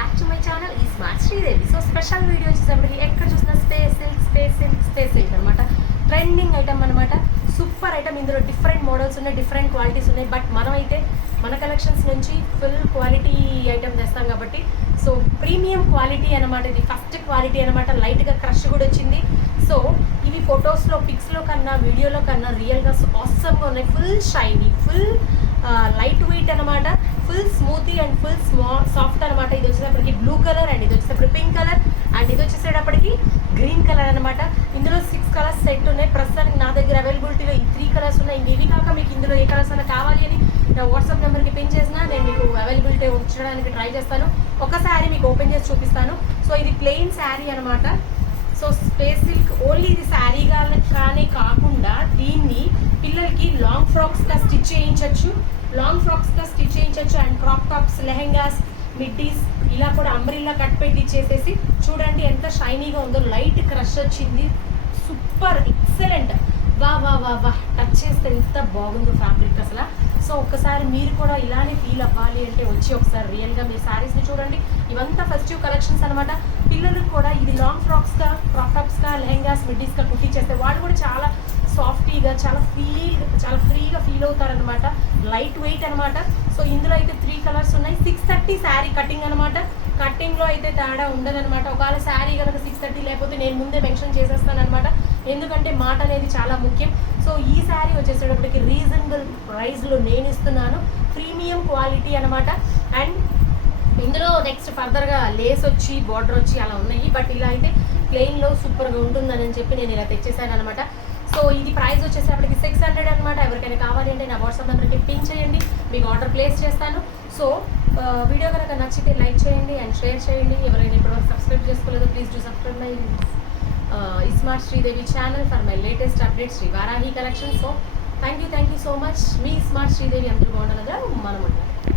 Back to my channel ఈ smart Sridevi. So special video వచ్చేసరికి ఎక్కడ చూసినా స్పేస్ సిల్క్ అనమాట. ట్రెండింగ్ ఐటమ్ అనమాట. Super item. ఇందులో డిఫరెంట్ మోడల్స్ ఉన్నాయి, డిఫరెంట్ క్వాలిటీస్ ఉన్నాయి. బట్ మనం అయితే మన కలెక్షన్స్ నుంచి ఫుల్ క్వాలిటీ ఐటమ్ తెస్తాం కాబట్టి సో ప్రీమియం క్వాలిటీ అనమాట. ఇది ఫస్ట్ క్వాలిటీ అనమాట. లైట్గా క్రష్ కూడా వచ్చింది. సో ఇవి ఫొటోస్లో పిక్స్లో కన్నా వీడియోలో కన్నా రియల్గా ఆసమ్గా ఉన్నాయి. Full shiny, full light weight అనమాట. Full smoothie and full soft అనమాట. ఇది వచ్చేటప్పటికి బ్లూ కలర్ అండ్ ఇది వచ్చేటప్పటికి పింక్ కలర్ అండ్ ఇది వచ్చేసేటప్పటికి గ్రీన్ కలర్ అనమాట. ఇందులో 6 కలర్స్ సెట్ ఉన్నాయి. ప్రస్తుతానికి నా దగ్గర అవైలబిలిటీలో ఈ 3 కలర్స్ ఉన్నాయి. ఇవి కాక మీకు ఇందులో ఏ కలర్స్ అయినా కావాలి అని నా వాట్సాప్ నెంబర్కి పిన్ చేసినా నేను మీకు అవైలబిలిటీ ఉంచడానికి ట్రై చేస్తాను. ఒక శారీ మీకు ఓపెన్ చేసి చూపిస్తాను. సో ఇది ప్లెయిన్ శారీ అనమాట. సో స్పేస్ సిల్క్ ఓన్లీ ఇది శారీగా కానీ కాకుండా దీన్ని పిల్లలకి లాంగ్ ఫ్రాక్స్గా స్టిచ్ చేయించవచ్చు. And crop tops, lehengas, middies ఇలా కూడా అంబ్రిల్లా కట్ పెట్టి ఇచ్చేసేసి చూడండి ఎంత షైనీగా ఉందో. లైట్ క్రష్ వచ్చింది. Super excellent. వా వా వా వా టచ్ చేస్తే ఎంత బాగుందో ఫ్యాబ్రిక్ అసలు. సో ఒక్కసారి మీరు కూడా ఇలానే ఫీల్ అవ్వాలి అంటే వచ్చి ఒకసారి రియల్గా మీరు శారీస్ని చూడండి. ఇవంతా ఫెస్టివ్ కలెక్షన్స్ అనమాట. పిల్లలకు కూడా ఇది లాంగ్ ఫ్రాక్స్గా, క్రాప్ టాప్స్గా, లెహెంగాస్, మిడ్డీస్గా కుట్టించేస్తే వాళ్ళు కూడా చాలా సాఫ్టీగా చాలా ఫ్రీగా ఫీల్ అవుతారనమాట. లైట్ వెయిట్ అనమాట. సో ఇందులో అయితే 3 కలర్స్ ఉన్నాయి. 630 శారీ కటింగ్ అనమాట. కటింగ్లో అయితే తేడా ఉండదనమాట. ఒకవేళ శారీ కనుక 630 లేకపోతే నేను ముందే మెన్షన్ చేసేస్తానమాట. ఎందుకంటే మాట అనేది చాలా ముఖ్యం. సో ఈ శారీ వచ్చేసేటప్పటికి రీజనబుల్ ప్రైస్లో నేను ఇస్తున్నాను. ప్రీమియం క్వాలిటీ అనమాట. అండ్ ఇందులో నెక్స్ట్ ఫర్దర్గా లేస్ వచ్చి బార్డర్ వచ్చి అలా ఉన్నాయి. బట్ ఇలా అయితే ప్లెయిన్లో సూపర్గా ఉంటుందని చెప్పి నేను ఇలా తెచ్చేసాను అనమాట. సో ఇది ప్రైస్ వచ్చేసేపటికి 600 అనమాట. ఎవరికైనా కావాలి అంటే నా వాట్సాప్ నెంబర్కి పిన్ చేయండి, మీకు ఆర్డర్ ప్లేస్ చేస్తాను. సో వీడియో కనుక నచ్చితే లైక్ చేయండి అండ్ షేర్ చేయండి. ఎవరైనా ఇప్పటివరకు సబ్స్క్రైబ్ చేసుకోలేదో please do subscribe my smart Sridevi channel for my latest updates Sri Varahi collection. So thank you so much. మీ స్మార్ట్ శ్రీదేవి అందరూ బాగుండాలి కదా మనం ఉంటాం.